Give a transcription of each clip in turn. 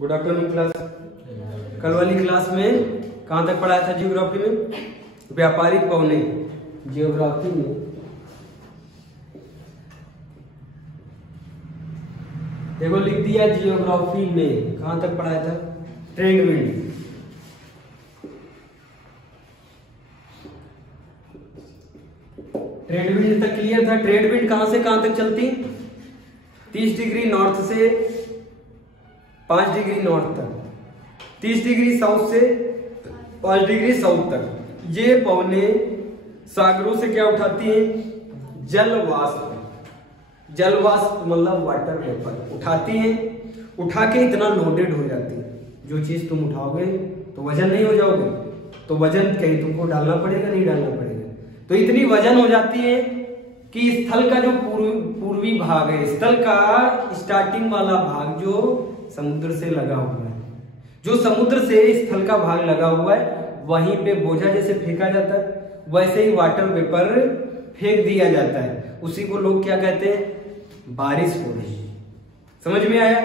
Good afternoon class. कल वाली class में कहाँ तक पढ़ाया था जियोग्राफी में? व्यापारिक पौने। जियोग्राफी में देखो लिख दिया, जियोग्राफी में कहाँ तक पढ़ाया था? Trade wind. ट्रेड विंड तक क्लियर था। ट्रेड विंड कहां से कहां तक चलती? 30 डिग्री नॉर्थ से 5 डिग्री नॉर्थ तक, 30 डिग्री साउथ से 5 डिग्री साउथ तक। ये पवने सागरों से क्या उठाती हैं? जलवाष्प। जलवाष्प मतलब वाटर वेपर उठाती हैं। उठा के इतना लोडेड हो जाती है, जो चीज तुम उठाओगे तो वजन नहीं हो जाओगे, तो वजन कहीं तुमको डालना पड़ेगा, नहीं डालना पड़ेगा। तो इतनी वजन हो जाती है कि स्थल का जो पूर्वी भाग है, स्थल का स्टार्टिंग वाला भाग जो समुद्र से लगा हुआ है, जो समुद्र से स्थल का भाग लगा हुआ है, वहीं पे बोझा जैसे फेंका जाता है, वैसे ही वाटर वेपर फेंक दिया जाता है। उसी को लोग क्या कहते हैं? बारिश हो रही। समझ में आया?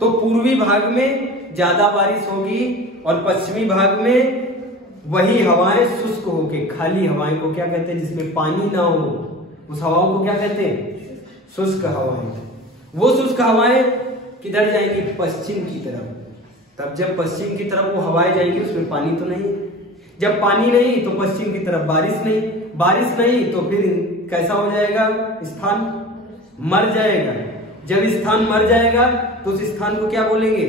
तो पूर्वी भाग में ज्यादा बारिश होगी और पश्चिमी भाग में वही हवाएं शुष्क होके, खाली हवाएं को क्या कहते हैं? जिसमें पानी ना हो, उस हवाओं को क्या कहते हैं? शुष्क हवाएं। वो शुष्क हवाएं किधर जाएंगी? पश्चिम की तरफ। तब जब पश्चिम की तरफ वो हवाएं जाएंगी, उसमें पानी तो नहीं। जब पानी नहीं तो पश्चिम की तरफ बारिश नहीं, बारिश नहीं तो फिर कैसा हो जाएगा? स्थान मर जाएगा। जब स्थान मर जाएगा तो उस स्थान को क्या बोलेंगे?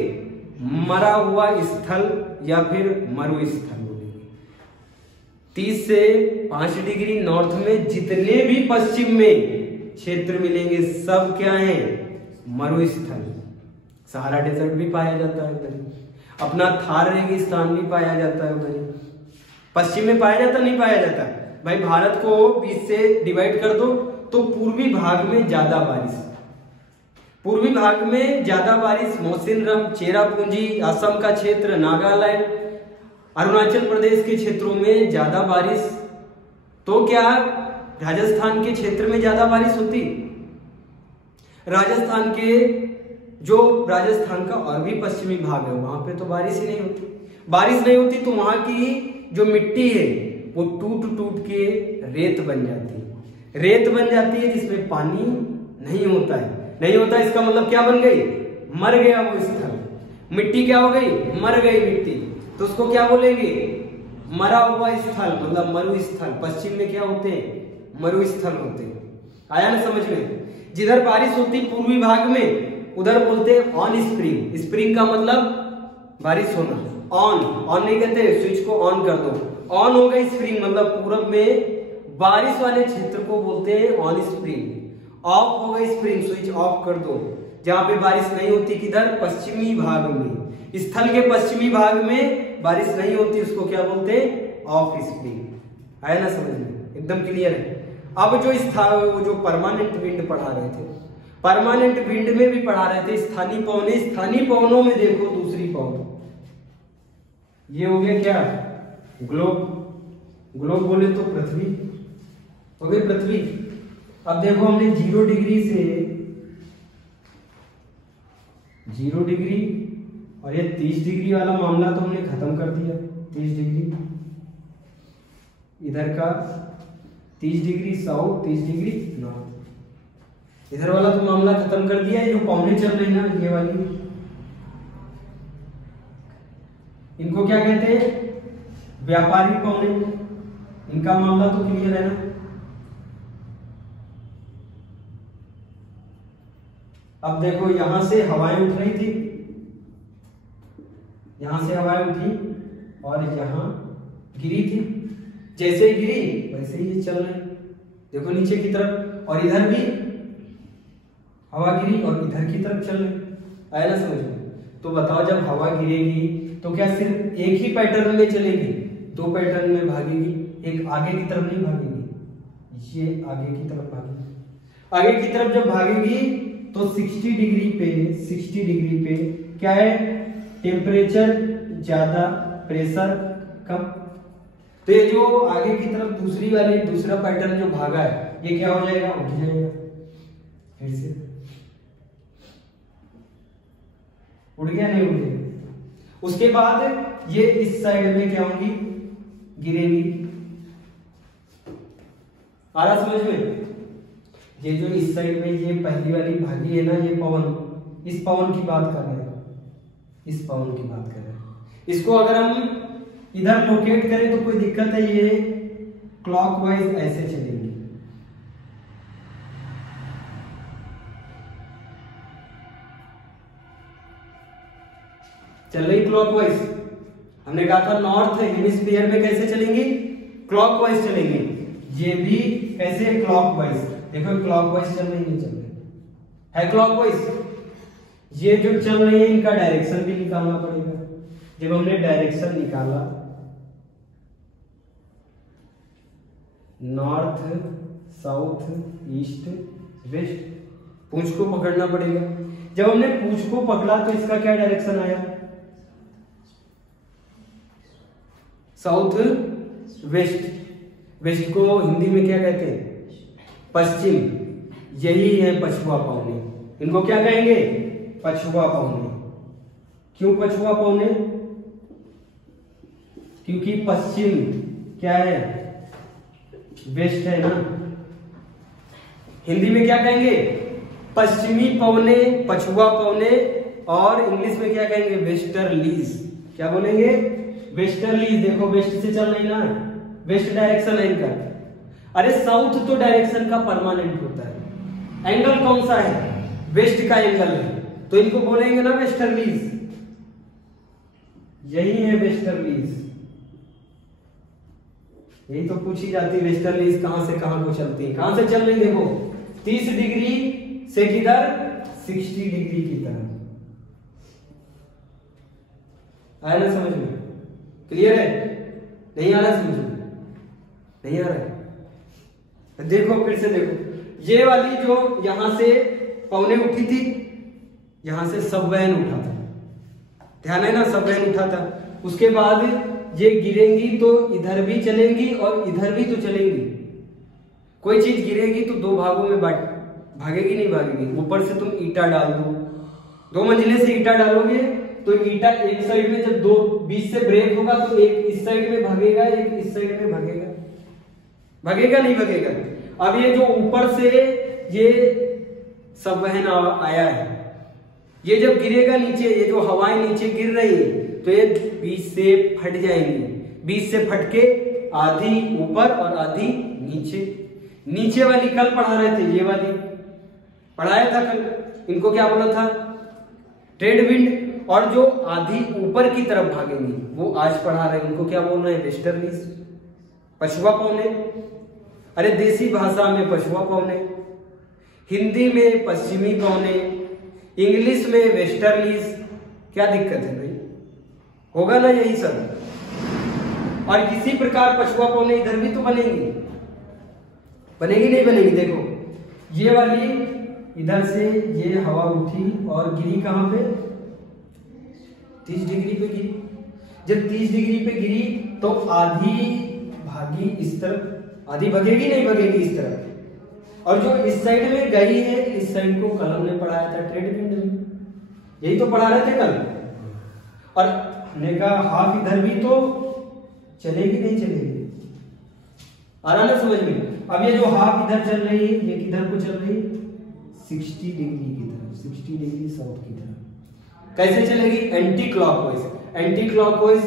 मरा हुआ स्थल या फिर मरुस्थल बोलेंगे। 30 से 5 डिग्री नॉर्थ में जितने भी पश्चिम में क्षेत्र मिलेंगे सब क्या है? मरुस्थल। सहारा डेजर्ट भी पाया जाता है उधर, अपना थार रेगिस्तान भी पाया जाता है उधर। पश्चिम में पाया जाता, नहीं पाया जाता? भाई भारत को 20 से डिवाइड कर दो तो पूर्वी भाग में ज्यादा बारिश, पूर्वी भाग में ज्यादा बारिश मौसिनराम, चेरापूंजी, असम का क्षेत्र, नागालैंड, अरुणाचल प्रदेश के क्षेत्रों में ज्यादा बारिश। तो क्या राजस्थान के क्षेत्र में ज्यादा बारिश होती? राजस्थान के जो राजस्थान का और भी पश्चिमी भाग है वहां पे तो बारिश ही नहीं होती। बारिश नहीं होती तो वहां की जो मिट्टी है वो टूट टूट के रेत बन जाती है। रेत बन जाती है जिसमें पानी नहीं होता है। नहीं होता इसका मतलब क्या बन गई? मर गया वो स्थल। मिट्टी क्या हो गई? मर गई मिट्टी। तो उसको क्या बोलेंगे? मरा हुआ स्थल, मतलब मरुस्थल। पश्चिम में क्या होते हैं? मरुस्थल होते हैं। आया ना समझ में? जिधर बारिश होती पूर्वी भाग में उधर बोलते हैं ऑन स्प्रिंग। स्प्रिंग का मतलब बारिश होना। ऑन नहीं कहते, स्विच को ऑन कर दो, ऑन हो गई स्प्रिंग, मतलब पूरब में बारिश वाले क्षेत्र को बोलते हैं ऑन स्प्रिंग। ऑफ हो गई स्प्रिंग, स्विच ऑफ कर दो। जहां पे बारिश नहीं होती किधर? पश्चिमी भाग में। स्थल के पश्चिमी भाग में बारिश नहीं होती, उसको क्या बोलते हैं? Of spring. आया ना समझ में? एकदम क्लियर है। अब जो परमानेंट विंड पढ़ा रहे थे, परमानेंट विंड में भी पढ़ा रहे थे स्थानीय पवने। स्थानीय पवनों में देखो दूसरी पवन, ये हो गया क्या? ग्लोब। ग्लोब बोले तो पृथ्वी हो गई, पृथ्वी। अब देखो हमने 0 डिग्री से 0 डिग्री और ये 30 डिग्री वाला मामला तो हमने खत्म कर दिया। 30 डिग्री इधर का, 30 डिग्री साउथ, 30 डिग्री नॉर्थ, इधर वाला तो मामला खत्म कर दिया है। जो पौने चल रही है ना ये वाली, इनको क्या कहते हैं? व्यापारिक पौने। इनका मामला तो क्लियर है ना? अब देखो यहां से हवाएं उठ रही थी, यहां से हवाएं उठी और यहां गिरी थी। जैसे ही गिरी वैसे ही ये चल रही। देखो नीचे की तरफ, और इधर भी हवा गिरी और इधर की तरफ चल रही। आया ना समझ में? तो बताओ जब हवा गिरेगी तो क्या सिर्फ एक ही पैटर्न में चलेगी? 2 पैटर्न में भागेगी। एक आगे की तरफ नहीं भागेगी, ये आगे की तरफ भागेगी। आगे की तरफ जब भागेगी तो 60 डिग्री पे क्या है? टेम्परेचर ज्यादा, प्रेशर कम। तो ये जो आगे की तरफ दूसरा पैटर्न जो भागा है ये क्या हो जाएगा? उठ जाएगा। फिर से उड़ गया, नहीं उड़ गया? उसके बाद ये इस साइड में क्या होंगी, गिरेंगी। आ रहा समझ में? ये जो इस साइड में ये पहली वाली भागी है ना, ये पवन, इस पवन की बात कर रहे हैं, इस पवन की बात कर रहे हैं। इसको अगर हम इधर लोकेट करें तो कोई दिक्कत है? ये क्लॉकवाइज ऐसे चलेंगे, चल रही क्लॉकवाइज। हमने कहा था नॉर्थ हेमिस्फीयर में कैसे चलेंगी, क्लॉकवाइज चलेंगी। ये भी कैसे, क्लॉकवाइज। देखो क्लॉकवाइज चल रही, नहीं चल रही है क्लॉकवाइज। ये जो चल रही है इनका डायरेक्शन भी निकालना पड़ेगा। जब हमने डायरेक्शन निकाला, नॉर्थ, साउथ, ईस्ट, वेस्ट, पूंछ को पकड़ना पड़ेगा। जब हमने पूंछ को पकड़ा तो इसका क्या डायरेक्शन आया, साउथ वेस्ट। वेस्ट को हिंदी में क्या कहते हैं, पश्चिम। यही है पछुआ पौने, इनको क्या कहेंगे, पछुआ पौने। क्यों पछुआ पौने, क्योंकि पश्चिम क्या है, वेस्ट है ना। हिंदी में क्या कहेंगे, पश्चिमी पौने, पछुआ पौने, और इंग्लिश में क्या कहेंगे, वेस्टर्लीज। क्या बोलेंगे, वेस्टर्लीज। देखो वेस्ट से चल रही ना, वेस्ट डायरेक्शन है इनका। अरे साउथ तो डायरेक्शन का परमानेंट होता है, एंगल कौन सा है, वेस्ट का एंगल है, तो इनको बोलेंगे ना वेस्टर्लीज। यही है वेस्टर्लीज, यही तो पूछी जाती है, वेस्टर्लीज कहां से कहां को चलती है, कहां से चल रही, देखो 30 डिग्री से किधर, 60 डिग्री की तरफ। आया ना समझ में, क्लियर है? नहीं आ रहा समझ में, नहीं आ रहा है? देखो फिर से देखो, ये वाली जो यहां से पौने उठी थी, यहां से सबवैन उठा था, ध्यान है ना, सबवैन उठा था। उसके बाद ये गिरेंगी तो इधर भी चलेंगी और इधर भी तो चलेंगी। कोई चीज गिरेगी तो दो भागों में भागेगी, नहीं भागेगी। ऊपर से तुम ईटा डाल दो, 2 मंजिले से ईटा डालोगे तो ईटा एक साइड में, जब दो बीच से ब्रेक होगा तो एक इस साइड में भागेगा, एक इस साइड में भागेगा, भागेगा नहीं भागेगा। अब ये जो ऊपर से ये सबवहन आया है, ये जब गिरेगा नीचे, ये जो हवाएं नीचे गिर रही है तो ये बीच से फट जाएंगी, बीच से फट के आधी ऊपर और आधी नीचे। नीचे वाली कल पढ़ा रहे थे, ये वाली पढ़ाया था कल, इनको क्या बोला था, ट्रेड विंड। और जो आधी ऊपर की तरफ भागेंगी वो आज पढ़ा रहे हैं, उनको क्या बोल रहे हैं, वेस्टर्लीज, पछुआ पौने। अरे देसी भाषा में पछुआ पौने, हिंदी में पश्चिमी पौने, इंग्लिश में वेस्टर्लीज। क्या दिक्कत है भाई, होगा ना यही सब। और किसी प्रकार पछुआ पौने इधर भी तो बनेंगी, बनेगी नहीं बनेगी। देखो ये वाली इधर से ये हवा उठी और गिरी कहां पे, 30 डिग्री पे गिरी। जब 30 डिग्री पे गिरी तो आधी भागी इस तरफ, आधी भगेगी नहीं भगेगी इस तरफ। और जो इस साइड में गई है, इस साइड को कलम ने पढ़ाया था ट्रेड विंड में, यही तो पढ़ा रहे थे कल। और हमने कहा हाफ इधर भी तो चलेगी नहीं चलेगी, आ रहा ना समझ में। अब ये जो हाफ इधर चल रही है, ये किधर को चल रही है, 60 डिग्री की तरफ, 60 डिग्री साउथ की तरफ। कैसे चलेगी, एंटी क्लॉकवाइज। एंटी क्लॉकवाइज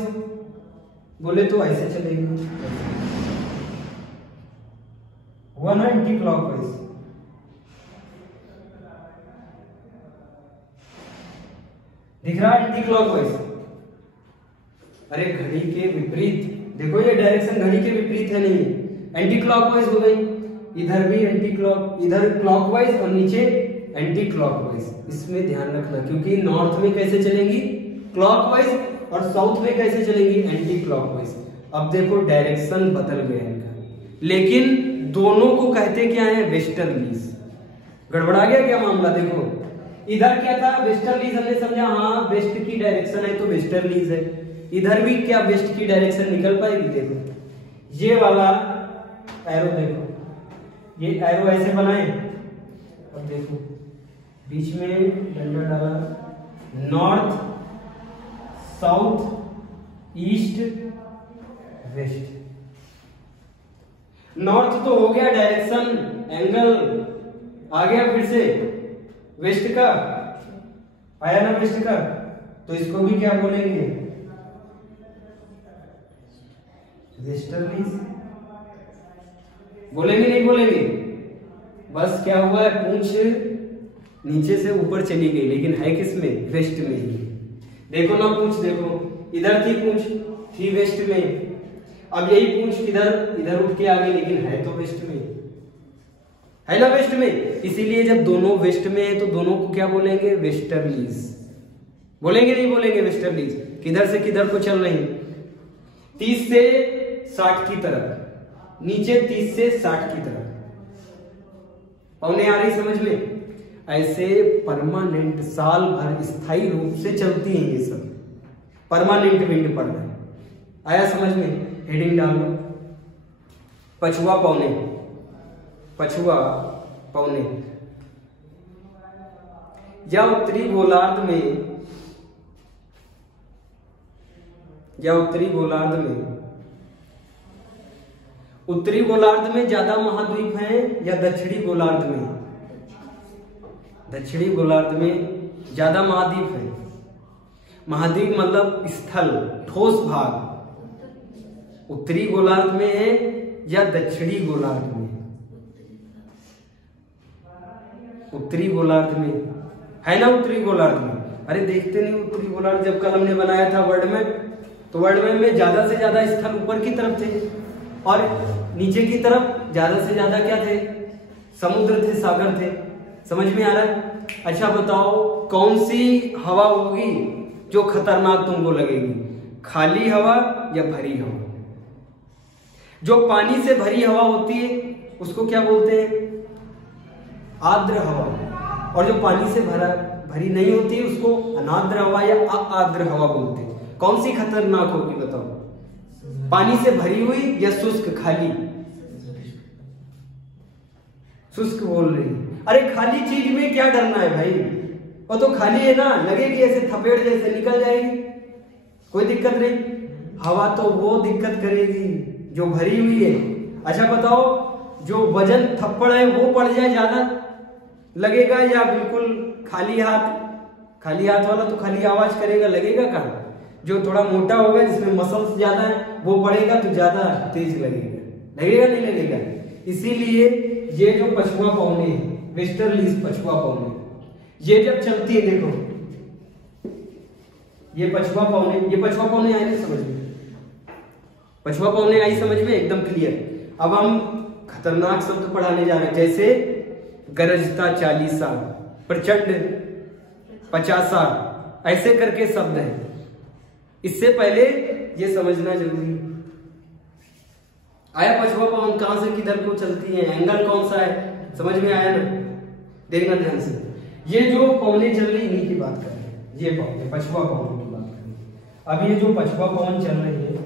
बोले तो ऐसे चलेगी, हुआ ना एंटी क्लॉकवाइज। दिख रहा एंटी क्लॉकवाइज। अरे घड़ी के विपरीत, देखो ये डायरेक्शन घड़ी के विपरीत है, नहीं एंटी क्लॉकवाइज हो गई। इधर भी एंटी क्लॉक, इधर क्लॉकवाइज और नीचे एंटी क्लॉकवाइज। इसमें ध्यान रखना, क्योंकि नॉर्थ में कैसे चलेंगी, क्लॉकवाइज, और साउथ में कैसे चलेंगी, एंटी क्लॉकवाइज। अब देखो डायरेक्शन बदल गया इनका, लेकिन दोनों को कहते क्या है, वेस्टर्लीज। गड़बड़ा गया क्या मामला, देखो इधर क्या था, वेस्टर्लीज। हमने समझा हाँ वेस्ट की डायरेक्शन है तो वेस्टर्लीज है। इधर भी क्या वेस्ट की डायरेक्शन निकल पाएगी, देखो ये वाला एरो, देखो ये एरो ऐसे बनाए, अब देखो बीच में डंडा डाला, north south east west. North तो हो गया डायरेक्शन, एंगल आ गया, फिर से वेस्ट का आया ना, वेस्ट का, तो इसको भी क्या बोलेंगे, वेस्टर्लीज बोलेंगे, नहीं बोलेंगे? बस क्या हुआ है, पूंछ नीचे से ऊपर चली गई, लेकिन है किस में, वेस्ट में ही। देखो ना पूंछ, देखो इधर थी पूंछ, थी वेस्ट में, अब यही पूंछ किधर, इधर उठ के आ गई, लेकिन है तो वेस्ट में, है ना, वेस्ट में। इसीलिए जब दोनों वेस्ट में है तो दोनों को क्या बोलेंगे, वेस्टर्लीज बोलेंगे, नहीं बोलेंगे? वेस्टर्लीज किधर से किधर को चल रही, 30 से 60 की तरफ, नीचे 30 से 60 की तरफ। पौने आ रही समझ में? ऐसे परमानेंट साल भर स्थायी रूप से चलती हैं ये सब, परमानेंट विंड पड़ रहा है। आया समझ में? हेडिंग डाल लो, पछुआ पौने, पछुआ पौने। या उत्तरी गोलार्ध में, या उत्तरी गोलार्ध में, उत्तरी गोलार्ध में ज्यादा महाद्वीप हैं या दक्षिणी गोलार्ध में? दक्षिणी गोलार्ध में ज्यादा महाद्वीप है। महाद्वीप मतलब स्थल, ठोस भाग, उत्तरी गोलार्ध में है या दक्षिणी गोलार्ध में? उत्तरी गोलार्ध में है ना, उत्तरी गोलार्ध में। अरे देखते नहीं उत्तरी गोलार्ध, जब कल हमने बनाया था वर्ल्ड मैप, तो वर्ल्ड मैप में ज्यादा से ज्यादा स्थल ऊपर की तरफ थे और नीचे की तरफ ज्यादा से ज्यादा क्या थे, समुद्र थे, सागर थे। समझ में आ रहा है? अच्छा बताओ, कौन सी हवा होगी जो खतरनाक तुमको लगेगी, खाली हवा या भरी हवा? जो पानी से भरी हवा होती है उसको क्या बोलते हैं, आर्द्र हवा, और जो पानी से भरी नहीं होती है उसको अनार्द्र हवा या आर्द्र हवा बोलते हैं। कौन सी खतरनाक होगी बताओ, पानी से भरी हुई या शुष्क खाली? शुष्क बोल रही। अरे खाली चीज में क्या डरना है भाई, वो तो खाली है ना, लगेगी ऐसे थपेड़ जैसे निकल जाएगी, कोई दिक्कत नहीं। हवा तो वो दिक्कत करेगी जो भरी हुई है। अच्छा बताओ, जो वजन थप्पड़ है वो पड़ जाए ज्यादा लगेगा या बिल्कुल खाली हाथ? खाली हाथ वाला तो खाली आवाज करेगा, लगेगा कहाँ? जो थोड़ा मोटा होगा, जिसमें मसल्स ज्यादा है, वो पड़ेगा तो ज्यादा तेज लगेगा, लगेगा नहीं लगेगा? इसीलिए ये जो पछुआ पौने हैं, वेस्टर्लीज पछुआ पौने, ये जब चलती है, देखो ये पछुआ पौने, ये पछुआ पौने आई नहीं समझ में? पछुआ पौने आई समझ में? एकदम क्लियर। अब हम खतरनाक शब्द पढ़ाने जा रहे हैं, जैसे गरजता 40, प्रचंड 50, ऐसे करके शब्द है। इससे पहले ये समझना जरूरी है। आया पछुआ पवन कहां से किधर को चलती है, एंगल कौन सा है, समझ में आया ना? देखना ध्यान से। ये जो पवने चल रही इन्हीं की बात कर रहे हैं, ये पवने पछुआ पवन की बात कर रहे हैं। अब ये जो पछुआ पवन चल रही है,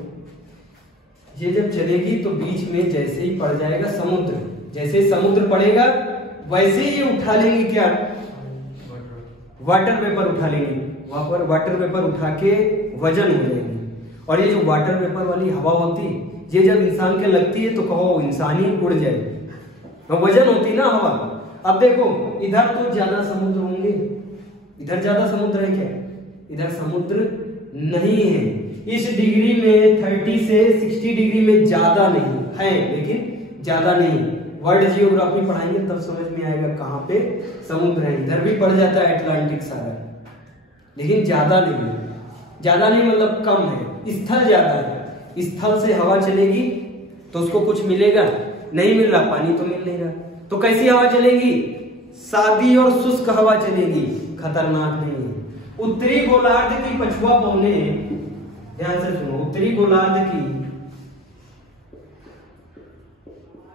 ये जब चलेगी तो बीच में जैसे ही पड़ जाएगा समुद्र, जैसे ही समुद्र पड़ेगा वैसे ही ये उठा लेंगे क्या, वाटर वेपर उठा लेंगे। वहां पर वाटर वेपर उठा के वजन हो जाएगी। और ये जो वाटर वेपर वाली हवा होती है, ये जब इंसान के लगती है तो कहो इंसान ही उड़ जाए, वजन होती ना हवा। अब देखो इधर तो ज्यादा समुद्र होंगे, इधर ज्यादा समुद्र है क्या? इधर समुद्र नहीं है। इस डिग्री में 30 से 60 डिग्री में ज्यादा नहीं है, लेकिन ज्यादा नहीं। वर्ल्ड जियोग्राफी पढ़ाएंगे तब समझ में आएगा कहाँ पे समुद्र है। इधर भी पड़ जाता है अटलांटिक सागर, लेकिन ज्यादा नहीं है। ज्यादा नहीं मतलब कम है, स्थल ज्यादा है। स्थल से हवा चलेगी तो उसको कुछ मिलेगा, नहीं मिल रहा, पानी तो मिल नहीं रहा, तो कैसी हवा चलेगी? सादी और शुष्क हवा चलेगी, खतरनाक नहीं है। उत्तरी गोलार्ध की पछुआ पौने, ध्यान से सुनो, उत्तरी गोलार्ध की,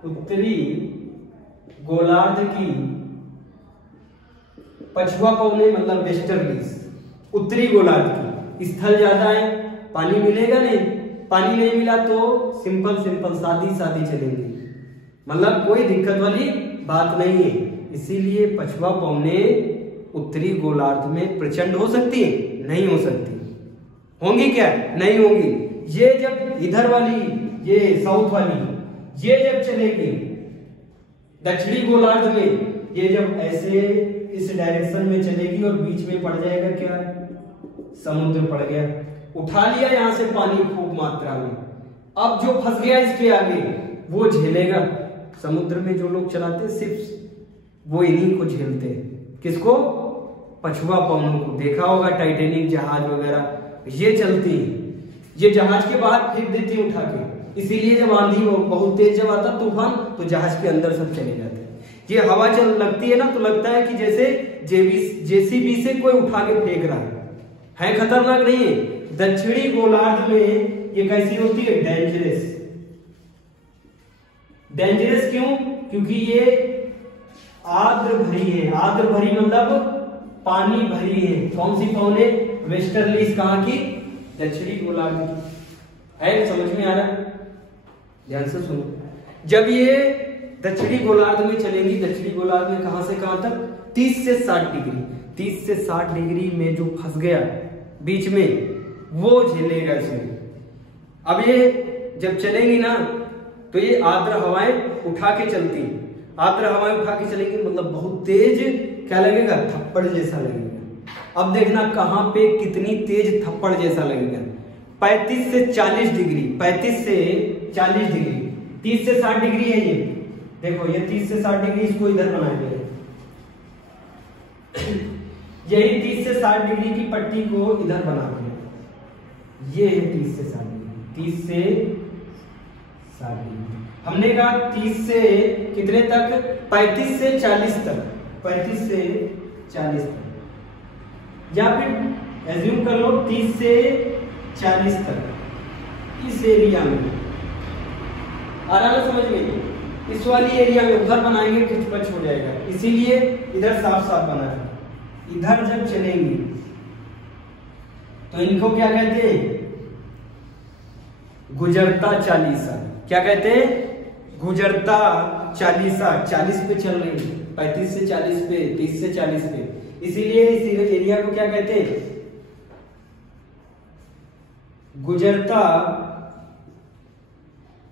उत्तरी गोलार्ध की पछुआ पौने मतलब वेस्टर्लीज, उत्तरी गोलार्ध की स्थल ज्यादा है, पानी मिलेगा नहीं, पानी नहीं मिला तो सिंपल सिंपल सादी सादी चलेंगे, मतलब कोई दिक्कत वाली बात नहीं है। इसीलिए पछुआ पौने उत्तरी गोलार्ध में प्रचंड हो सकती है, नहीं हो सकती। होंगी क्या? नहीं होंगी। ये जब इधर वाली, ये साउथ वाली, ये जब चलेगी दक्षिणी गोलार्ध में, ये जब ऐसे इस डायरेक्शन में चलेगी और बीच में पड़ जाएगा क्या? समुद्र पड़ गया। उठा लिया यहां से पानी खूब मात्रा में। अब जो फंस गया इसके आगे वो झेलेगा। समुद्र में जो लोग चलाते शिप्स वो इन्हीं को झेलते। किसको? पछुआ पवनों को। देखा होगा टाइटेनिक जहाज वगैरह, ये चलती ये जहाज के बाहर फेंक देती उठा के। इसीलिए जब आंधी बहुत तेज जब आता तूफान तो जहाज के अंदर सब चले जाते हैं। ये हवा चल लगती है ना तो लगता है कि जैसे जेसीबी से कोई उठा के फेंक रहा है। खतरनाक नहीं है? दक्षिणी गोलार्ध में ये कैसी होती है? डेंजरस। डेंजरस क्यों? क्योंकि ये आर्द्र भरी है। आर्द्र भरी मतलब पानी भरी है। कौन सी पवने? वेस्टर्लीज। कहां की? दक्षिणी गोलार्ध की। है समझ में आ रहा है? ध्यान से सुनो। जब ये दक्षिणी गोलार्ध में चलेंगी, दक्षिणी गोलार्ध में कहां से कहां तक? 30 से 60 डिग्री। 30 से 60 डिग्री में जो फंस गया बीच में वो झेलेगा इसमें। अब ये जब चलेंगी ना तो ये आर्द्र हवाएं उठा के चलती। आर्द्र हवाएं उठा के चलेंगी मतलब बहुत तेज क्या लगेगा? थप्पड़ जैसा लगेगा। अब देखना कहां पे कितनी तेज थप्पड़ जैसा लगेगा। 35 से 40 डिग्री। 35 से 40 डिग्री। 30 से 60 डिग्री है ये। देखो ये 30 से 60 डिग्री, इसको इधर बनाएंगे। यही 30 से 60 डिग्री की पट्टी को इधर बना दिया। ये है 30 से 60 डिग्री। 30 से 60 डिग्री हमने कहा 30 से कितने तक? 35 से 40 तक। 35 से 40 तक, या फिर एज्यूम कर लो 30 से 40 तक। इस एरिया में आ रहा है समझ में? इस वाली एरिया में उधर बनाएंगे खिचपच हो जाएगा, इसीलिए इधर साफ साफ बना है। इधर जब चलेंगे तो इनको क्या कहते हैं? गुजरता चालीसा। क्या कहते हैं? गुजरता चालीसा। 40 पे चल रही है, 35 से 40 पे, 30 से 40 पे, इसीलिए इस एरिया को क्या कहते हैं? गुजरता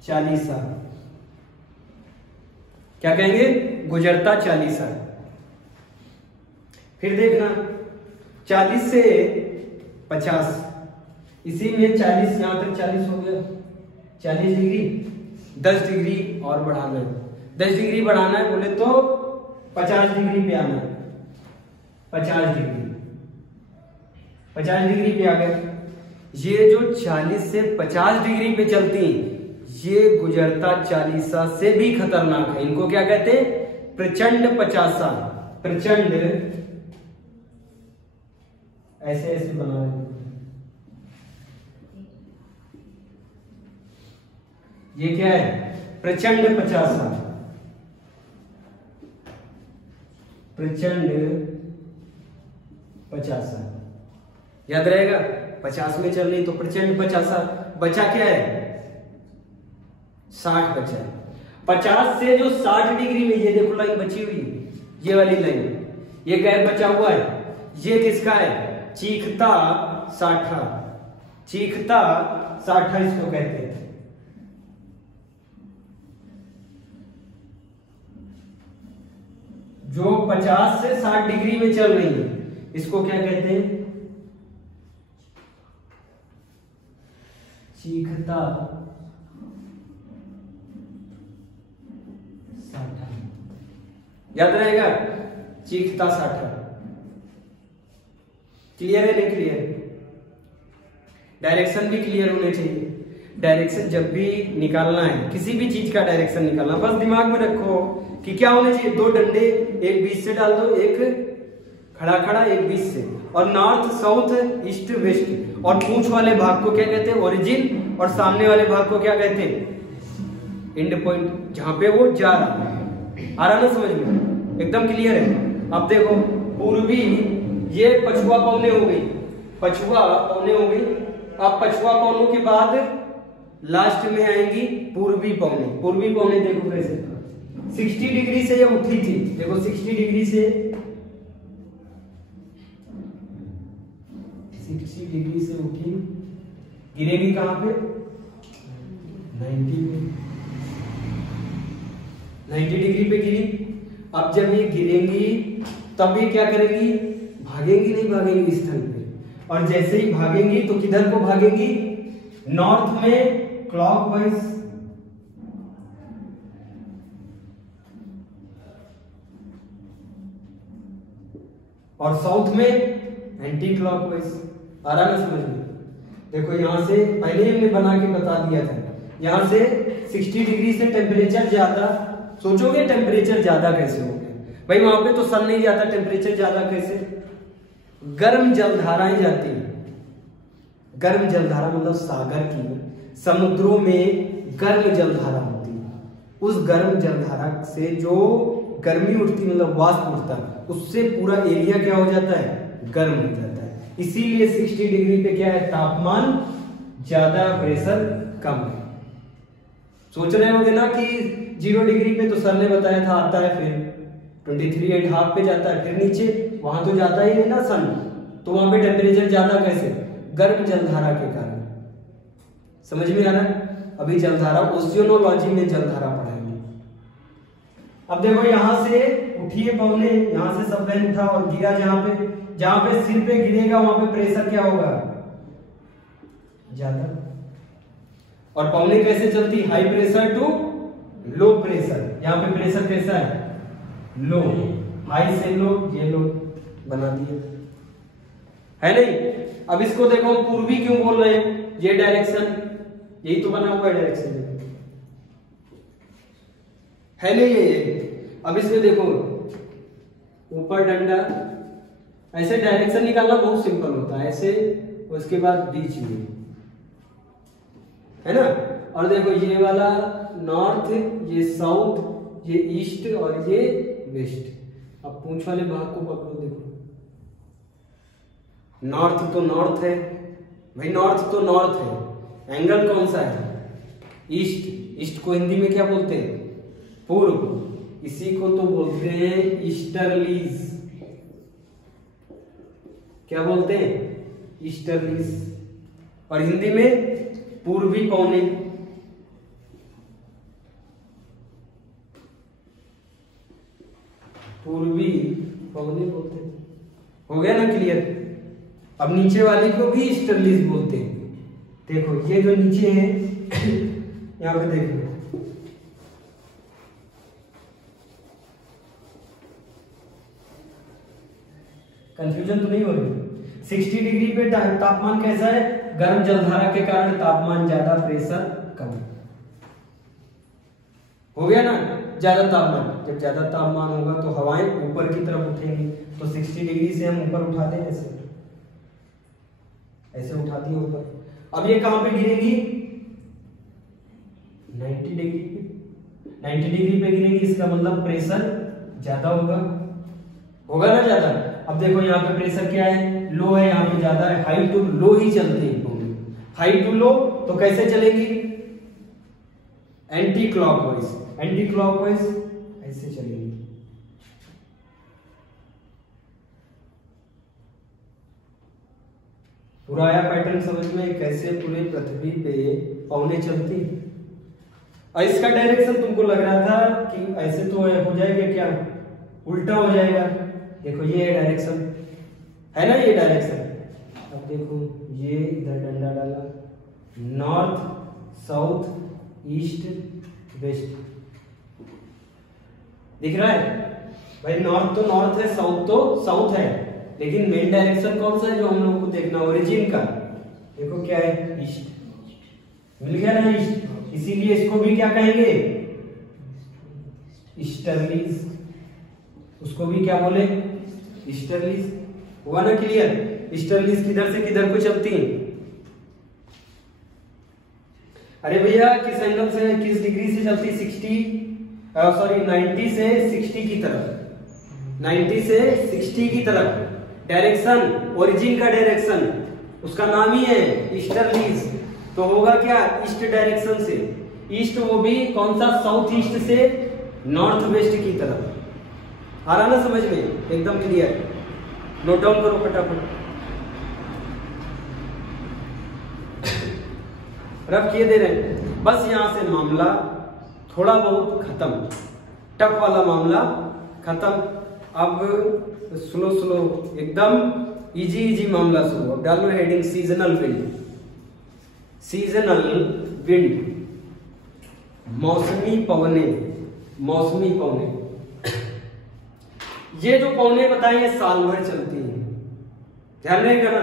चालीसा। क्या कहेंगे? गुजरता चालीसा। फिर देखना 40 से 50, इसी में 40 यहां तक 40 हो गया। 40 डिग्री, 10 डिग्री और बढ़ाना है। 10 डिग्री बढ़ाना है बोले तो 50 डिग्री पे आना है। 50 डिग्री, 50 डिग्री पे आ गए। ये जो 40 से 50 डिग्री पे चलती ये गुजरता चालीसा से भी खतरनाक है। इनको क्या कहते हैं? प्रचंड 50। प्रचंड ऐसे ऐसे बना रहे, ये क्या है? प्रचंड 50। प्रचंड 50 याद रहेगा। 50 में चल रही तो प्रचंड 50। बचा क्या है? 60 बचा। 50 से जो 60 डिग्री में, ये देखो लाइन बची हुई, ये वाली लाइन, ये गैप बचा हुआ है। ये किसका है? चीखता साठा। चीखता साठा इसको कहते हैं। जो 50 से 60 डिग्री में चल रही है इसको क्या कहते हैं? चीखता साठा। याद रहेगा? चीखता साठा। क्लियर है? नहीं क्लियर? डायरेक्शन भी क्लियर होने चाहिए। डायरेक्शन जब भी निकालना है, किसी भी चीज का डायरेक्शन निकालना, बस दिमाग में रखो कि क्या होने चाहिए? 2 डंडे, एक बीच से डाल दो, एक खड़ा खड़ा, एक बीच से, और नॉर्थ साउथ ईस्ट वेस्ट। और पूंछ वाले भाग को क्या कहते हैं? ओरिजिन। और सामने वाले भाग को क्या कहते हैं? एंड पॉइंट, जहां पे वो जा रहा है। आ रहा ना समझ में? एकदम क्लियर है। अब देखो पूर्वी, ये पछुआ पौने हो गई, पछुआ पौने हो गई। अब पछुआ पौनों के बाद लास्ट में आएंगी पूर्वी पौने। पूर्वी पौने देखो कैसे 60 डिग्री से ये उठी थी। देखो 60 डिग्री से 60 60 डिग्री से उठी, गिरेगी कहाँ पे? 90 पे, 90 डिग्री पे गिरी। अब जब ये गिरेंगी तब ये क्या करेंगी? भागेंगी, नहीं भागेंगी स्थल पे, और जैसे ही भागेंगी तो किधर को भागेंगी? नॉर्थ में क्लॉकवाइज, और साउथ में एंटी क्लॉकवाइज। आ रहा ना समझ में? देखो यहां से पहले हमने बना के बता दिया था, यहां से 60 डिग्री से टेम्परेचर ज्यादा, सोचोगे टेम्परेचर ज्यादा कैसे हो गया भाई? वहां पे तो सन नहीं जाता, टेम्परेचर ज्यादा कैसे? गर्म जलधाराएं जाती हैं। गर्म जलधारा मतलब सागर की, समुद्रों में गर्म जलधारा होती है, उस गर्म जलधारा से जो गर्मी उठती मतलब वाष्प उठता है, उससे पूरा एरिया क्या हो जाता है? गर्म हो जाता है। इसीलिए 60 डिग्री पे क्या है? तापमान ज्यादा, प्रेशर कम है। सोच रहे होंगे ना कि 0 डिग्री पे तो सर ने बताया था आता है, फिर 23.5 पे जाता है, फिर नीचे, वहां तो जाता ही नहीं ना सन, तो वहां पे टेम्परेचर ज्यादा कैसे? गर्म जलधारा के कारण। समझ में आ रहा है? अभी जलधारा ओशियोनोलॉजी में जलधारा पढ़ाएंगे। अब देखो यहां से उठी है पवने, यहां से सब बहन उठा और गिरा जहां पे सिर पे गिरेगा वहां पे प्रेशर क्या होगा? ज्यादा। और पवने कैसे चलती? High pressure to low pressure. यहाँ पे प्रेशर कैसा है? लो। हाई से लो, ये लो बना दिए, है नहीं? अब इसको देखो हम पूर्वी क्यों बोल रहे हैं? ये डायरेक्शन, यही तो बना हुआ है डायरेक्शन, है नहीं ये? अब इसमें देखो ऊपर डंडा, ऐसे डायरेक्शन निकालना बहुत सिंपल होता है, ऐसे, उसके बाद बीच में, है ना? और देखो ये वाला नॉर्थ, ये साउथ, ये ईस्ट और ये वेस्ट। अब पूंछ वाले भाग को पकड़ो, देखो नॉर्थ तो नॉर्थ है भाई, नॉर्थ तो नॉर्थ है, एंगल कौन सा है? ईस्ट। ईस्ट को हिंदी में क्या बोलते हैं? पूर्व। इसी को तो बोलते हैं ईस्टर्लीज। क्या बोलते हैं? ईस्टर्लीज। और हिंदी में पूर्वी पौने। पूर्वी पौने बोलते हैं। हो गया ना क्लियर? अब नीचे वाली को भी ईस्टर्लीज बोलते हैं। देखो ये जो नीचे है यहां पे देखो, कंफ्यूजन तो नहीं हो रही? 60 डिग्री पे तापमान कैसा है? गर्म जलधारा के कारण तापमान ज्यादा, प्रेशर कम। हो गया ना? ज्यादा तापमान, जब ज्यादा तापमान होगा तो हवाएं ऊपर की तरफ उठेंगी, तो 60 डिग्री से हम ऊपर उठाते हैं, ऐसे ऐसे उठाती है ऊपर। अब ये कहां पे गिरेगी? 90 डिग्री पे। 90 डिग्री पे गिरेगी, इसका मतलब प्रेशर ज्यादा होगा, होगा ना ज्यादा? अब देखो यहाँ पे प्रेशर क्या है? लो है, यहाँ पे ज्यादा है। हाई टू लो ही चलते हैं, हाई टू लो तो कैसे चलेगी? Anti clockwise. एंटी क्लॉकवाइज ऐसे चलेगी। पूरा आया पैटर्न समझ में? कैसे पूरे पृथ्वी पे पौने चलती। और इसका डायरेक्शन तुमको लग रहा था कि ऐसे तो हो जाएगा, क्या उल्टा हो जाएगा? देखो ये डायरेक्शन है ना, ये डायरेक्शन। अब देखो ये इधर डंडा डाला, नॉर्थ साउथ ईस्ट वेस्ट, दिख रहा है भाई? नॉर्थ तो नॉर्थ है, साउथ तो साउथ है, लेकिन मेन डायरेक्शन कौन सा है जो हम लोग को देखना? ओरिजिन का। देखो क्या है? ईस्ट। मिल गया ना ईस्ट? इसीलिए इसको भी क्या कहेंगे? ईस्टर्लीज। उसको भी क्या बोले? ईस्टर्लीज। हुआ ना क्लियर? ईस्टर्लीज किधर से किधर को चलती है? अरे भैया किस एंगल से, किस डिग्री से चलती? 90 से 60 की तरफ। 90 से 60 की तरफ डायरेक्शन, ओरिजिन का डायरेक्शन, उसका नाम ही है ईस्टर्लीज। तो होगा क्या? ईस्ट डायरेक्शन से। ईस्ट वो भी कौन सा? साउथ ईस्ट से नॉर्थ वेस्ट की तरफ। आ रहा ना समझ में? एकदम क्लियर। नोट डाउन करो फटाफट। रफ किए दे रहे हैं। बस यहाँ से मामला थोड़ा बहुत खत्म, टफ वाला मामला खत्म। अब स्लो स्लो एकदम इजी इजी मामला शुरू। अब डालो heading seasonal wind. Seasonal wind, मौसमी पवने। मौसमी पवने, ये जो पवने बताए ये साल भर चलती हैं, ध्यान रहेगा ना,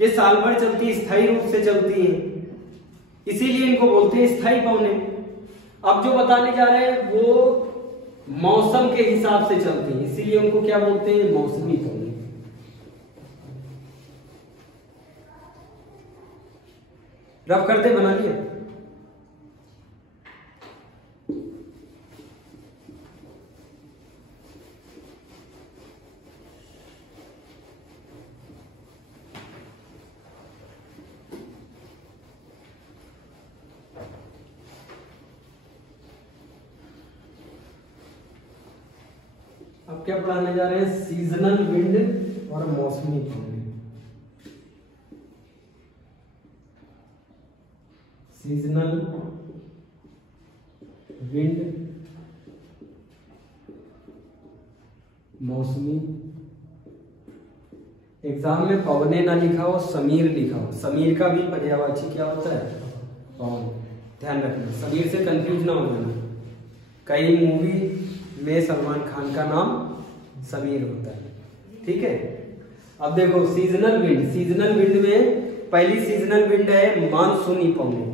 ये साल भर चलती है, स्थायी रूप से चलती हैं, इसीलिए इनको बोलते हैं स्थायी पवने। अब जो बताने जा रहे हैं वो मौसम के हिसाब से चलती हैं, इसीलिए उनको क्या बोलते हैं, मौसमी पवने। रफ करते बना लिया। अब क्या पढ़ाने जा रहे हैं, सीजनल विंड और मौसमी पवने। सीजनल विंड, मौसमी। एग्जाम में पवने ना लिखा हो, समीर लिखा हो। समीर का भी पर्यायवाची क्या होता है, पवन। ध्यान रखना, समीर से कंफ्यूज ना हो जाना। कई मूवी में सलमान खान का नाम समीर होता है, ठीक है। अब देखो सीजनल विंड। सीजनल विंड में पहली सीजनल विंड है मानसूनी पवने।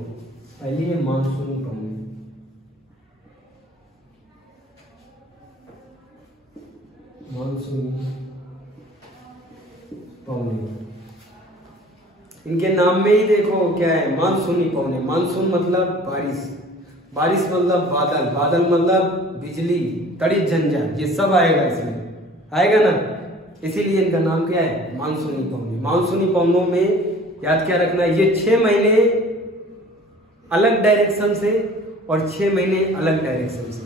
पहली है मानसूनी पवने। मानसूनी पवने, इनके नाम में ही देखो क्या है, मानसूनी पवने। मानसून मतलब बारिश, बारिश मतलब बादल, बादल मतलब बिजली, तड़ित झंझट, ये सब आएगा इसमें, आएगा ना, इसीलिए इनका नाम क्या है, मानसूनी पवने। मानसूनी पवनों में याद क्या रखना है, ये 6 महीने अलग डायरेक्शन से और 6 महीने अलग डायरेक्शन से।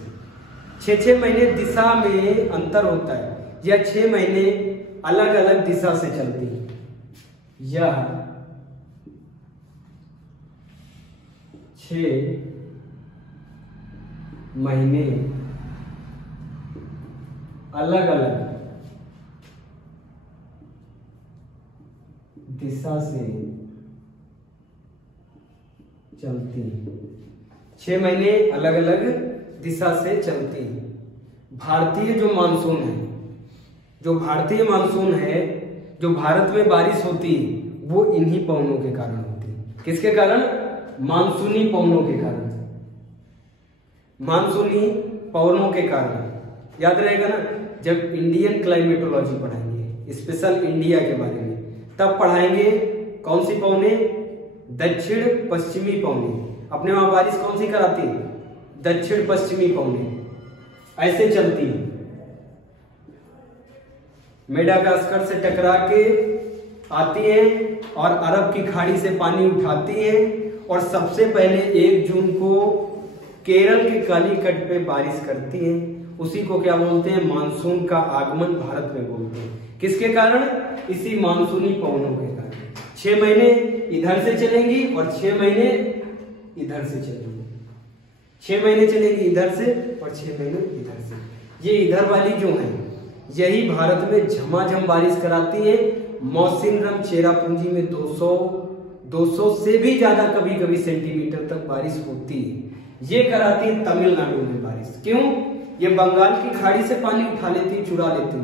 6-6 महीने दिशा में अंतर होता है, या 6 महीने अलग अलग दिशा से चलती है। यह 6 महीने अलग अलग दिशा से चलती है। 6 महीने अलग अलग दिशा से चलती है। भारतीय जो मानसून है, जो भारतीय मानसून है, जो भारत में बारिश होती है, वो इन्हीं पवनों के कारण होती है। किसके कारण, मानसूनी पवनों के कारण। मानसूनी पवनों के कारण याद रहेगा ना, जब इंडियन क्लाइमेटोलॉजी पढ़ाएंगे, स्पेशल इंडिया के बारे में, तब पढ़ाएंगे कौन सी पवने, दक्षिण पश्चिमी पवने। अपने वहां बारिश कौन सी कराती है, दक्षिण पश्चिमी पवने, ऐसे चलती है। मेडागास्कर से टकरा के आती है और अरब की खाड़ी से पानी उठाती है, और सबसे पहले 1 जून को केरल के कालीकट पे बारिश करती है। उसी को क्या बोलते हैं, मानसून का आगमन भारत में बोलते हैं। किसके कारण, इसी मानसूनी पवनों के कारण। 6 महीने इधर से चलेंगी और 6 महीने इधर से चलेंगी। 6 महीने चलेंगी इधर से और 6 महीने इधर से। ये इधर वाली जो है, यही भारत में झमाझम बारिश कराती है। मौसिनराम चेरापूंजी में 200 से भी ज्यादा कभी कभी सेंटीमीटर तक बारिश होती है। ये कराती है तमिलनाडु में बारिश। क्यों, ये बंगाल की खाड़ी से पानी उठा लेती, चुरा लेती,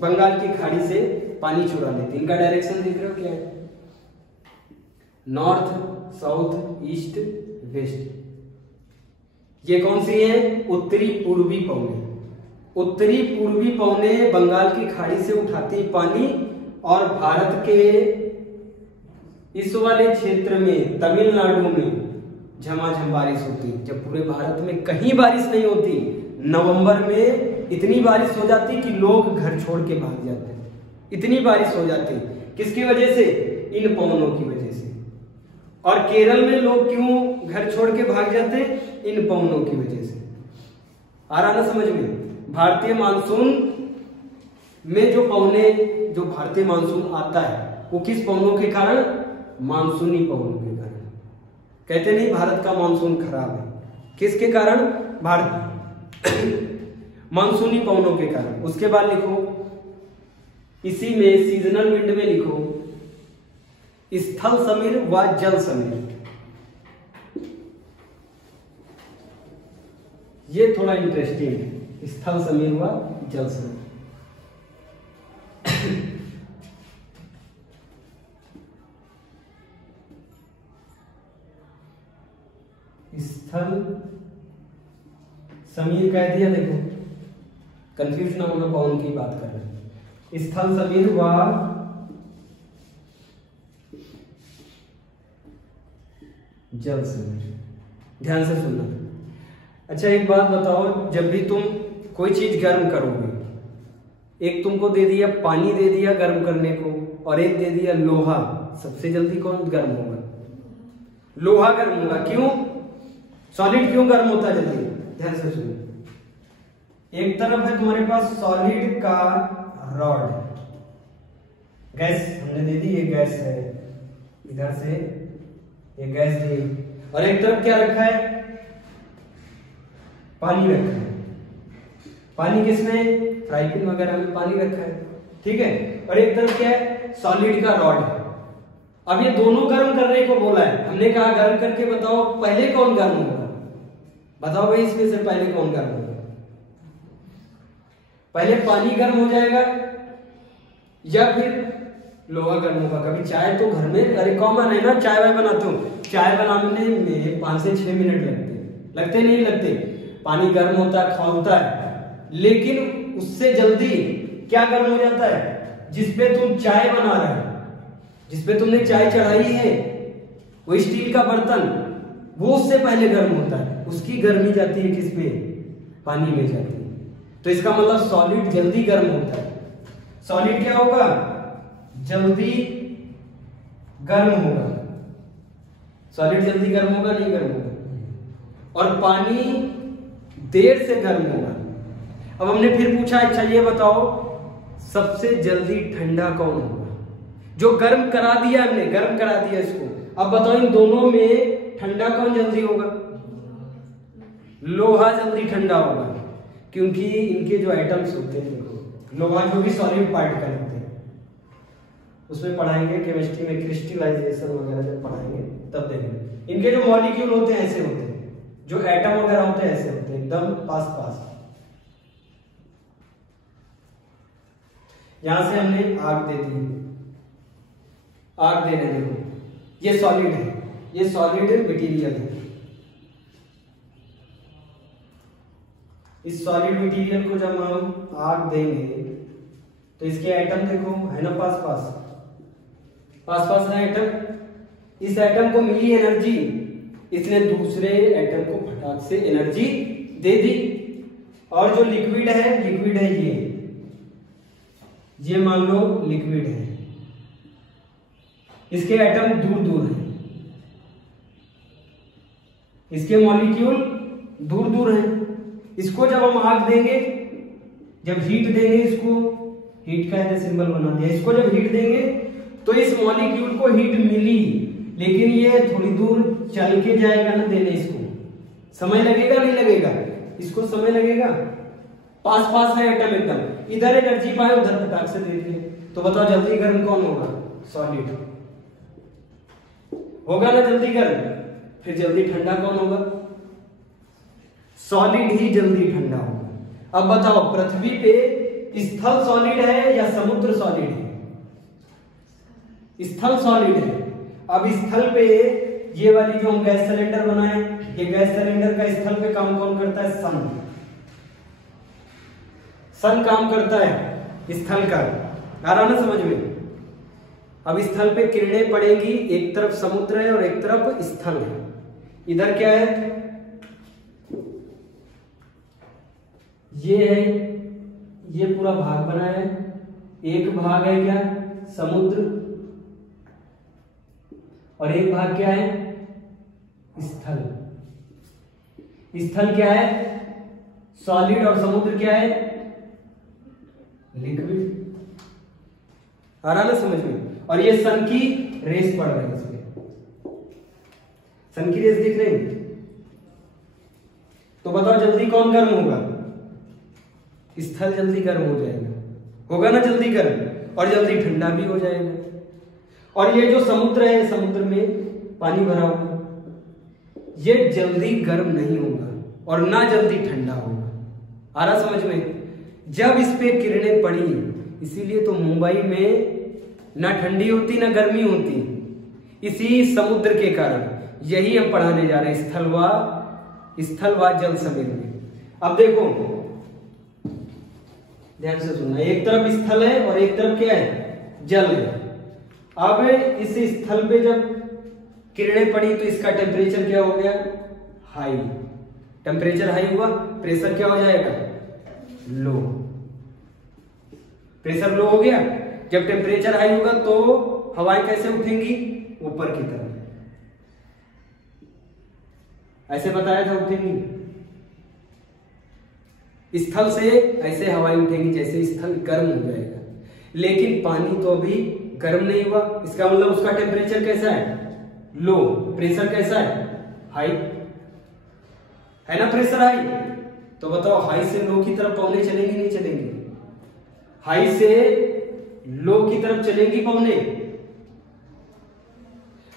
बंगाल की खाड़ी से पानी चुरा लेती। इनका डायरेक्शन देख रहे हो क्या है, नॉर्थ, साउथ, ईस्ट, वेस्ट। ये कौन सी है, उत्तरी पूर्वी पवने। उत्तरी पूर्वी पवने बंगाल की खाड़ी से उठाती पानी, और भारत के इस वाले क्षेत्र में, तमिलनाडु में झमाझम बारिश होती। जब पूरे भारत में कहीं बारिश नहीं होती, नवंबर में इतनी बारिश हो जाती कि लोग घर छोड़ के भाग जाते। इतनी बारिश हो जाती, किसकी वजह से, इन पवनों की वजह से। और केरल में लोग क्यों घर छोड़ के भाग जाते, इन पवनों की वजह से। आ रहा ना समझ में, भारतीय मानसून में जो पवने, जो भारतीय मानसून आता है, वो किस पवनों के कारण, मानसूनी पवनों के कारण। कहते नहीं भारत का मानसून खराब है, किसके कारण? भारत मानसूनी पवनों के कारण। उसके बाद लिखो इसी में सीजनल विंड में लिखो स्थल समीर व जल समीर। ये थोड़ा इंटरेस्टिंग है, स्थल समीर व जल समीर। स्थल समीर कह दिया, देखो कंफ्यूज ना होना, पवन की बात कर रहे हैं। स्थल समीर व जल समीर, ध्यान से सुनना। अच्छा एक बात बताओ, जब भी तुम कोई चीज गर्म करोगे, एक तुमको दे दिया पानी, दे दिया गर्म करने को, और एक दे दिया लोहा, सबसे जल्दी कौन गर्म होगा? लोहा गर्म होगा। क्यों? सॉलिड क्यों गर्म होता है जल्दी? ध्यान से सुनो। एक तरफ है तुम्हारे पास सॉलिड का रॉड, गैस हमने दे दी, ये गैस है, इधर से ये गैस दी, और एक तरफ क्या रखा है? पानी रखा है। पानी किसमें? फ्राई पैन वगैरह में पानी रखा है, ठीक है। और एक तरफ क्या है? सॉलिड का रॉड है। अब ये दोनों गर्म करने को बोला है, हमने कहा गर्म करके बताओ पहले कौन गर्म होगा? बताओ भाई इसमें से पहले कौन गर्म होगा? पहले पानी गर्म हो जाएगा या फिर लोहा गर्म होगा? कभी चाय तो घर में, अरे कॉमन है ना, चाय वाय बनाते हो, चाय बनाने में 5 से 6 मिनट लगते नहीं लगते? पानी गर्म होता है, खौलता है, लेकिन उससे जल्दी क्या गर्म हो जाता है? जिसपे तुम चाय बना रहे हो, जिसपे तुमने चाय चढ़ाई है, वो स्टील का बर्तन, वो उससे पहले गर्म होता है, उसकी गर्मी जाती है किसमें? पानी में जाती है। तो इसका मतलब सॉलिड जल्दी गर्म होता है। सॉलिड क्या होगा? जल्दी गर्म होगा। सॉलिड जल्दी गर्म होगा, नहीं गर्म होगा? और पानी देर से गर्म होगा। अब हमने फिर पूछा, अच्छा ये बताओ सबसे जल्दी ठंडा कौन होगा? जो गर्म करा दिया हमने, गर्म करा दिया इसको, अब बताओ इन दोनों में ठंडा कौन जल्दी होगा? लोहा जल्दी ठंडा होगा, क्योंकि इनके जो एटम्स होते हैं, देखो लोहा जो भी सॉलिड पार्टिकल होते हैं, उसमें पढ़ाएंगे केमिस्ट्री में, क्रिस्टलाइजेशन वगैरह जब पढ़ाएंगे तब देखेंगे। इनके जो मॉलिक्यूल होते हैं ऐसे होते हैं, जो एटम वगैरह होते हैं ऐसे होते हैं, एकदम पास पास। यहां से हमने आग दे दी, आग दे रहे हैं, ये सॉलिड है, ये सॉलिड मटेरियल है। इस सॉलिड मटेरियल को जब हम आग देंगे तो इसके एटम देखो है ना पास पास, पास पास है एटम। इस एटम को मिली एनर्जी, इसने दूसरे एटम को फटाक से एनर्जी दे दी। और जो लिक्विड है ये मान लो लिक्विड है, इसके एटम दूर दूर हैं, इसके मॉलिक्यूल दूर दूर हैं। इसको जब हम आग देंगे, जब हीट देंगे, इसको हीट का ऐसे सिंबल बना दिया, इसको जब हीट देंगे तो इस मॉलिक्यूल को हीट मिली, लेकिन ये थोड़ी दूर चल के जाएगा ना देने, इसको समय लगेगा नहीं लगेगा? इसको समय लगेगा। पास पास है एटम एकदम, इधर एनर्जी पाए उधर फटाक से दे दिए, तो बताओ जल्दी गर्म कौन होगा? सॉलिड होगा ना जल्दी गर्म। फिर जल्दी ठंडा कौन होगा? सॉलिड ही जल्दी ठंडा होगा। अब बताओ पृथ्वी पे स्थल सॉलिड है या समुद्र सॉलिड है? स्थल सॉलिड है। अब स्थल पे ये वाली जो हम गैस सिलेंडर बनाए, ये गैस सिलेंडर का स्थल पे काम कौन करता है? सन। सन काम करता है स्थल का, आ रहा ना समझ में? अब स्थल पे किरणें पड़ेंगी, एक तरफ समुद्र है और एक तरफ स्थल है। इधर क्या है? ये है, ये पूरा भाग बना है, एक भाग है क्या? समुद्र, और एक भाग क्या है? स्थल। स्थल क्या है? सॉलिड, और समुद्र क्या है? लिक्विड। आ रहा ना समझ में? और ये सन की रेस पड़ रही है इसमें, सन की रेस दिख रही, तो बताओ जल्दी कौन गर्म होगा? स्थल जल्दी गर्म हो जाएगा, होगा ना जल्दी गर्म, और जल्दी ठंडा भी हो जाएगा। और ये जो समुद्र है, समुद्र में पानी भरा हुआ, ये जल्दी गर्म नहीं होगा और ना जल्दी ठंडा होगा। आ रहा समझ में? जब इस पे किरणें पड़ी, इसीलिए तो मुंबई में ना ठंडी होती ना गर्मी होती, इसी समुद्र के कारण। यही हम पढ़ाने जा रहे हैं स्थल व जल समीर में। अब देखो ध्यान से सुनना, एक तरफ स्थल है और एक तरफ क्या है? जल है। अब इस स्थल पे जब किरणें पड़ी तो इसका टेम्परेचर क्या हो गया? हाई। टेम्परेचर हाई हुआ, प्रेशर क्या हो जाएगा? लो। प्रेशर लो हो गया। जब टेम्परेचर हाई होगा तो हवाएं कैसे उठेंगी? ऊपर की तरफ। ऐसे बताया था उठेंगी। स्थल से ऐसे हवाएं उठेंगी जैसे स्थल गर्म हो जाएगा, लेकिन पानी तो अभी गर्म नहीं हुआ। इसका मतलब उसका टेम्परेचर कैसा है? लो। प्रेशर कैसा है? हाई है ना, प्रेशर हाई। तो बताओ हाई से लो की तरफ पवने चलेंगी नहीं चलेंगी? हाई से लो की तरफ चलेंगी पवने।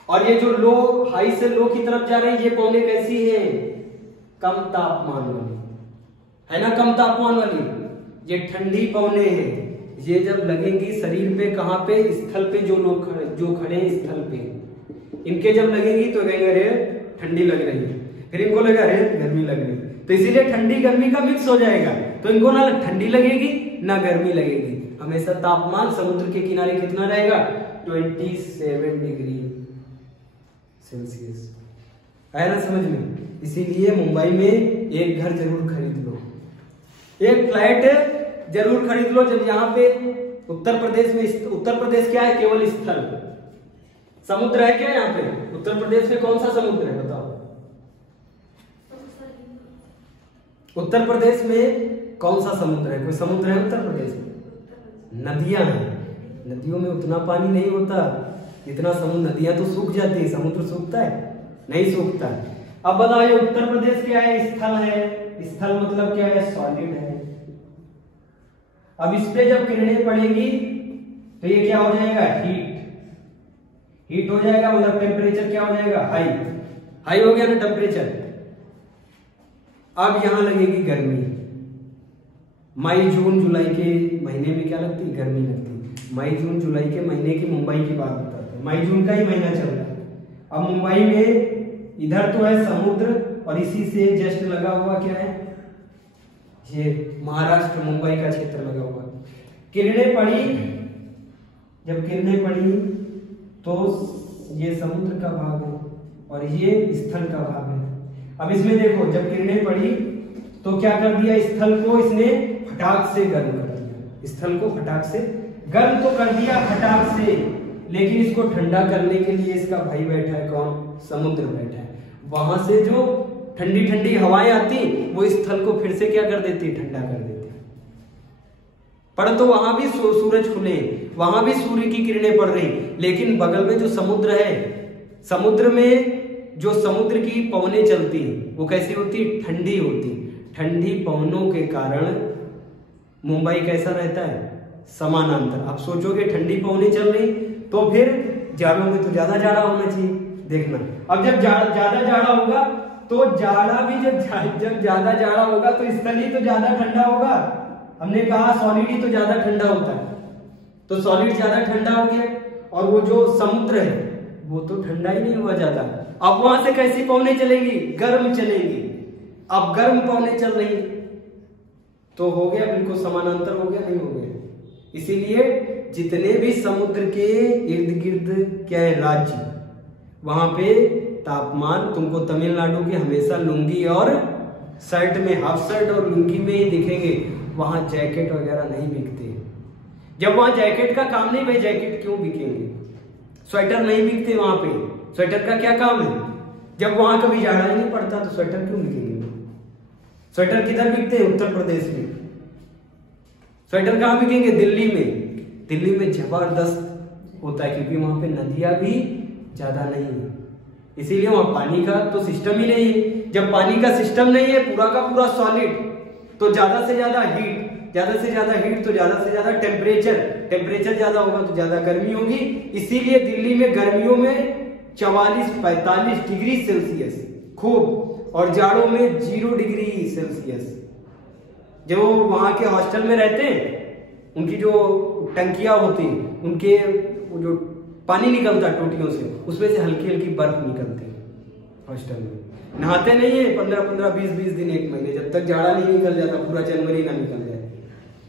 और ये जो लो, हाई से लो की तरफ जा रही है, ये पवने कैसी है? कम तापमान वाली है ना, कम तापमान वाली। ये ठंडी पवने हैं। ये जब लगेंगी शरीर पे, कहां पे? स्थल पे। जो लोग जो खड़े हैं स्थल पे, इनके जब लगेंगी तो कहेंगे अरे ठंडी लग रही है, फिर इनको लगा अरे गर्मी लग रही है। तो इसीलिए ठंडी गर्मी का मिक्स हो जाएगा, तो इनको ना ठंडी लगेगी ना गर्मी लगेगी। हमेशा तापमान समुद्र के किनारे कितना रहेगा? 27 डिग्री सेल्सियस। आया ना समझ में? इसीलिए मुंबई में एक घर जरूर खरीद लो, एक फ्लैट जरूर खरीद लो। जब यहाँ पे उत्तर प्रदेश में, उत्तर प्रदेश क्या है? केवल स्थल। समुद्र है क्या यहाँ पे? उत्तर प्रदेश में कौन सा समुद्र है बताओ? उत्तर प्रदेश में कौन सा समुद्र है? कोई समुद्र है उत्तर प्रदेश में? नदियां हैं। नदियों में उतना पानी नहीं होता जितना समुद्र। नदियां तो सूख जाती है, समुद्र सूखता है? नहीं सूखता। अब बताओ ये उत्तर प्रदेश क्या है? स्थल है। स्थल मतलब क्या है? सॉलिड है। अब इस पे जब किरणें पड़ेगी तो ये क्या हो जाएगा? हीट हो जाएगा, मतलब टेम्परेचर क्या हो जाएगा? हाई हो गया ना टेम्परेचर। अब यहां लगेगी गर्मी। मई जून जुलाई के महीने में क्या लगती है? गर्मी लगती है। मई जून जुलाई के महीने की मुंबई की बात बताते हैं, मई जून का ही महीना चल रहा है। अब मुंबई में इधर तो है समुद्र और इसी से जस्ट लगा हुआ क्या है? ये महाराष्ट्र, मुंबई का क्षेत्र लगा हुआ। किरणें पड़ी, जब किरणें पड़ी तो ये समुद्र का भाग है और ये स्थल का भाग है। अब इसमें देखो, जब किरणें पड़ी तो क्या कर दिया? स्थल को इसने फटाक से गर्म कर दिया। स्थल को फटाक से गर्म तो कर दिया फटाक से, लेकिन इसको ठंडा करने के लिए इसका भाई बैठा है। कौन? समुद्र बैठा है। वहां से जो ठंडी ठंडी हवाएं आती वो स्थल को फिर से क्या कर देती? ठंडा कर देती। पर तो वहां भी सूरज खुले, वहां भी सूर्य की किरणें पड़ रही, लेकिन बगल में जो समुद्र है, समुद्र में जो समुद्र की पवनें चलती वो कैसी होती? ठंडी होती। ठंडी पवनों के कारण मुंबई कैसा रहता है? समानांतर। आप सोचोगे ठंडी पवनें चल रही तो फिर जाड़ों में तो ज्यादा जाड़ा होना चाहिए। देखना, अब जब ज्यादा जाड़ा होगा तो जाड़ा भी जब ज्यादा जाड़ा होगा तो स्थल ही तो ज्यादा ठंडा होगा। हमने कहा सॉलिड ही तो ज्यादा ठंडा होता है, तो सॉलिड ज्यादा ठंडा हो गया और वो जो समुद्र है वो तो ठंडा ही नहीं हुआ ज्यादा। अब वहां से कैसी पवनें चलेंगी? गर्म चलेंगी। अब गर्म पवनें चल रही तो हो गया बिल्कुल समानांतर हो गया, नहीं हो गया? इसीलिए जितने भी समुद्र के इर्द गिर्द क्या है? राज्य, वहां पे तापमान तुमको तमिलनाडु के हमेशा लुंगी और शर्ट में, हाफ शर्ट और लुंगी में ही दिखेंगे। वहां जैकेट वगैरह नहीं बिकते। जब वहां जैकेट का काम नहीं, भाई जैकेट क्यों बिकेंगे? स्वेटर नहीं बिकते वहां पे। स्वेटर का क्या काम है? जब वहां कभी जाड़ा ही नहीं पड़ता तो स्वेटर क्यों बिकेंगे? स्वेटर किधर बिकते हैं? उत्तर प्रदेश में। स्वेटर कहां बिकेंगे? दिल्ली में। दिल्ली में जबरदस्त होता है क्योंकि वहां पे नदियां भी ज्यादा नहीं है। इसीलिए वहां पानी का तो सिस्टम ही नहीं है। जब पानी का सिस्टम नहीं है, पूरा का पूरा सॉलिड, तो ज्यादा से ज्यादा हीट, ज्यादा से ज्यादा हीट तो ज्यादा से ज्यादा टेम्परेचर, टेम्परेचर ज्यादा होगा तो ज्यादा गर्मी होगी। इसीलिए दिल्ली में गर्मियों में 44-45 डिग्री सेल्सियस खूब, और जाड़ों में 0 डिग्री सेल्सियस। जो वहां के हॉस्टल में रहते हैं, उनकी जो टंकियां होती हैं, उनके जो पानी निकलता है टोटियों से, उसमें से हल्की हल्की बर्फ निकलती है हॉस्टल में। नहाते नहीं है 15-15, 20-20 दिन, 1 महीने, जब तक जाड़ा नहीं निकल जाता, पूरा जनवरी ना निकल जाए।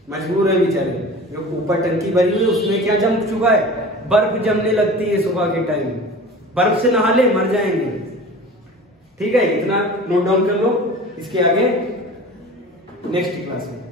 मजबूर है बेचारे। जो ऊपर टंकी भरी हुई है उसमें क्या जम चुका है, बर्फ जमने लगती है सुबह के टाइम, बर्फ से नहा ले मर जाएंगे। ठीक है, इतना नोट डाउन कर लो, इसके आगे नेक्स्ट क्लास में।